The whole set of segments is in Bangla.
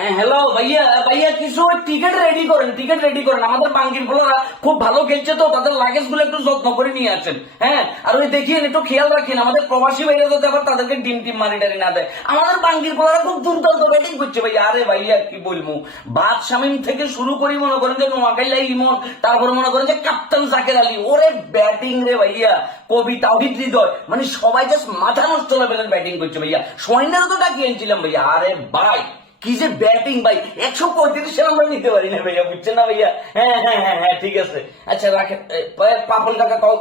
হ্যাঁ হ্যালো ভাইয়া, ভাইয়া কিছু টিকিট রেডি করেন, টিকিট রেডি করেন। আমাদের বাঙ্গির বলারা খুব ভালো খেলছে, তো তাদের লাগেজ গুলো একটু যত্ন করে নিয়ে আসেন। হ্যাঁ, আর ওই দেখিয়েন, একটু খেয়াল রাখেন আমাদের প্রবাসী ভাইরা যাতে আবার তাদেরকে ডিম টিম মারি টারি না দেয়। আমাদের বাঙ্গির বলারা খুব দুর্দান্ত ব্যাটিং করছে ভাইয়া। আরে ভাইয়া কি বলবো, বাদ শামীম থেকে শুরু করি, মনে করেন যে নোয়াখাইলা ইমন, তারপরে মনে করেন যে কাপ্তান জাকের আলী, ওরে ব্যাটিং রে ভাইয়া, কবি তাওহিদ হৃদয়, মানে সবাই জাস্ট মাথা নষ্ট লেভেলের ব্যাটিং করছে ভাইয়া। সোহেনেরও তো ডাকিয়ে এনেছিলাম ভাইয়া। আরে ভাই কি যে ব্যাটিং ভাই, 135 আমরা নিতে পারি না ভাইয়া, বুঝছেন না ভাইয়া? হ্যাঁ হ্যাঁ হ্যাঁ হ্যাঁ ঠিক আছে, আচ্ছা রাখেন। পাপন কাকা কল।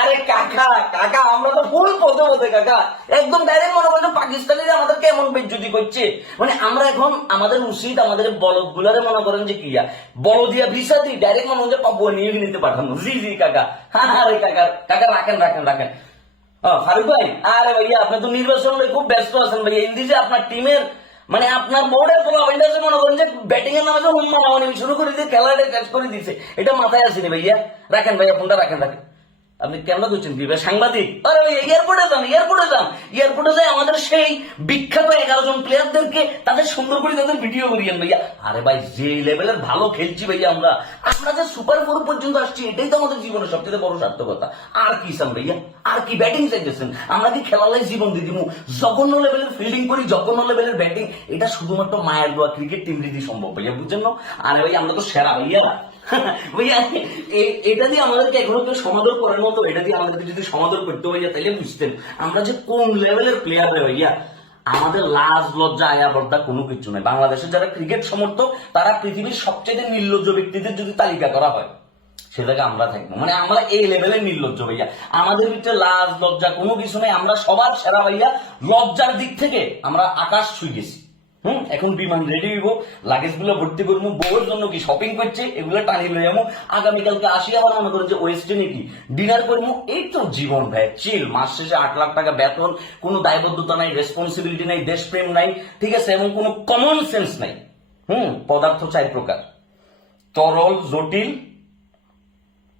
আরে কাকা কাকা, আমরা তো ফুল পদে পদে কাকা, একদম ডাইরেক্ট মনে করেন পাকিস্তানিরা আমাদেরকে এমন বেজ্জতি করছে। মানে আমরা এখন, আমাদের উচিত আমাদের বলদ গুলারে মনে করেন যে কিয়া বলদিয়া ভিসা দিই, ডাইরেক্ট মনে হচ্ছে পাপুয়া নিয়ে নিতে পাঠানো। জি জি কাকা, হ্যাঁ আরে কাকা কাকা রাখেন রাখেন রাখেন। ফারুক ভাই, আরে ভাইয়া আপনি তো নির্বাচন খুব ব্যস্ত আছেন ভাইয়া। এই যে আপনার টিমের, মানে আপনার বোর্ডের পোলাপাইন্ডাসে মনে করেন যে ব্যাটিং এর নামে যে হুম্মা মামানি শুরু করে দিয়ে খেলাটা শেষ করে দিছে, এটা মাথায় আসেনি ভাইয়া। রাখেন ভাইয়া ফোনটা, রাখেন রাখেন। আপনি কেমন করছেন কি ভাই, সাংবাদিক? আরে ভাই এয়ারপোর্টে যান, এয়ারপোর্টে যান, এয়ারপোর্টে যাই আমাদের সেই বিখ্যাত 11 জন প্লেয়ারদেরকে তাদের সুন্দর করে তাদের ভিডিও করিয়েন ভাইয়া। আরে ভাই যে লেভেলের ভালো খেলছি ভাইয়া আমরা, আমরা যে সুপার 4 পর্যন্ত আসছি, এটাই তো আমাদের জীবনের সবচেয়ে বড় সার্থকতা। আর কি চান ভাইয়া, আর কি ব্যাটিং চাইতেছেন? আমরা কি খেলালাই জীবন দিয়ে দিব? জঘন্য লেভেলের ফিল্ডিং করি, জঘন্য লেভেলের ব্যাটিং, এটা শুধুমাত্র মায়ের দোয়া ক্রিকেট টিম দিদি সম্ভব ভাইয়া, বুঝছেন না? আরে ভাই আমরা তো সেরা ভাইয়া। ভাইয়া এটা দিয়ে আমাদেরকে এখনো কেউ সমাদর করার মতো, এটা দিয়ে আমাদেরকে যদি সমাদর করতে ভাইয়া, তাহলে বুঝতেন আমরা যে কোন লেভেলের প্লেয়ার রে ভাইয়া। আমাদের লাজ লজ্জা আয়া পর্দা কোনো কিছু নাই। বাংলাদেশের যারা ক্রিকেট সমর্থক, তারা পৃথিবীর সবচেয়ে নির্লজ্জ ব্যক্তিদের যদি তালিকা করা হয়, সেটাকে আমরা থাকবো। মানে আমরা এই লেভেলের নির্লজ্জ ভাইয়া, আমাদের ভিতরে লাজ লজ্জা কোনো কিছু নেই, আমরা সবার সেরা ভাইয়া। লজ্জার দিক থেকে আমরা আকাশ ছুঁয়ে গেছি। এখন বিমান রেডি হইব, লাগেজ গুলো ভর্তি করবো, বউয়ের জন্য কি শপিং করছে, এগুলো টানি লই যাবো। আগামীকালকে আসি আবার মনে করেন যে ওয়েস্টে নাকি ডিনার করবো। এই তো জীবন ভাই, চিল। মাস শেষে 8 লাখ টাকা বেতন, কোনো দায়বদ্ধতা নাই, রেসপন্সিবিলিটি নাই, দেশপ্রেম নাই, ঠিক আছে, এবং কোনো কমন সেন্স নাই। পদার্থ 4 প্রকার: তরল, জটিল,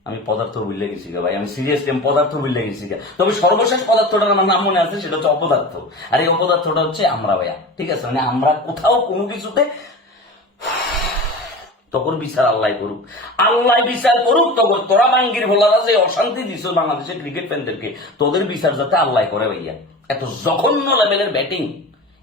আমি পদার্থ ভুলে গেছি গা ভাই, আমি সিরিয়াসলি আমি পদার্থ ভুলে গেছি গা। তবে সর্বশেষ পদার্থটার আমার নাম মনে আছে, সেটা হচ্ছে অপদার্থ। আর এই অপদার্থটা হচ্ছে আমরা ভাইয়া, ঠিক আছে? মানে আমরা কোথাও কোনো কিছুতে, তখন বিচার আল্লাহ করুক, আল্লাহ বিচার করুক। তখন তোরা বাঙ্গির ভোলারা যে অশান্তি দিছ বাংলাদেশের ক্রিকেট ফ্যানদেরকে, তোদের বিচার যাতে আল্লাহ করে ভাইয়া। এত জঘন্য লেভেলের ব্যাটিং,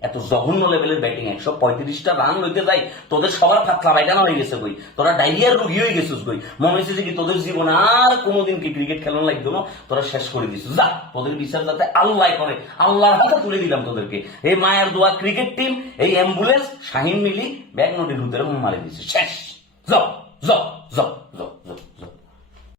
এত জঘন্য লেভেলের ব্যাটিং, 135টা রান লইতে যাই তোদের সবার ফাতলা পায়খানা হয়ে গেছে কই, তোরা ডায়রিয়ার রোগী হয়ে গেছিস কই। মনে হয়েছে যে কি তোদের জীবন আর কোনোদিন কি ক্রিকেট খেলানো লাগতো না, তোরা শেষ করে দিছিস। যা, তোদের বিচার যাতে আল্লাহ করে, আল্লাহর হাতে তুলে দিলাম তোদেরকে। এই মায়ের দোয়া ক্রিকেট টিম, এই অ্যাম্বুলেন্স, শাহিন মিলি ব্যাগ নদীর ভিতরে মারি দিছে, শেষ।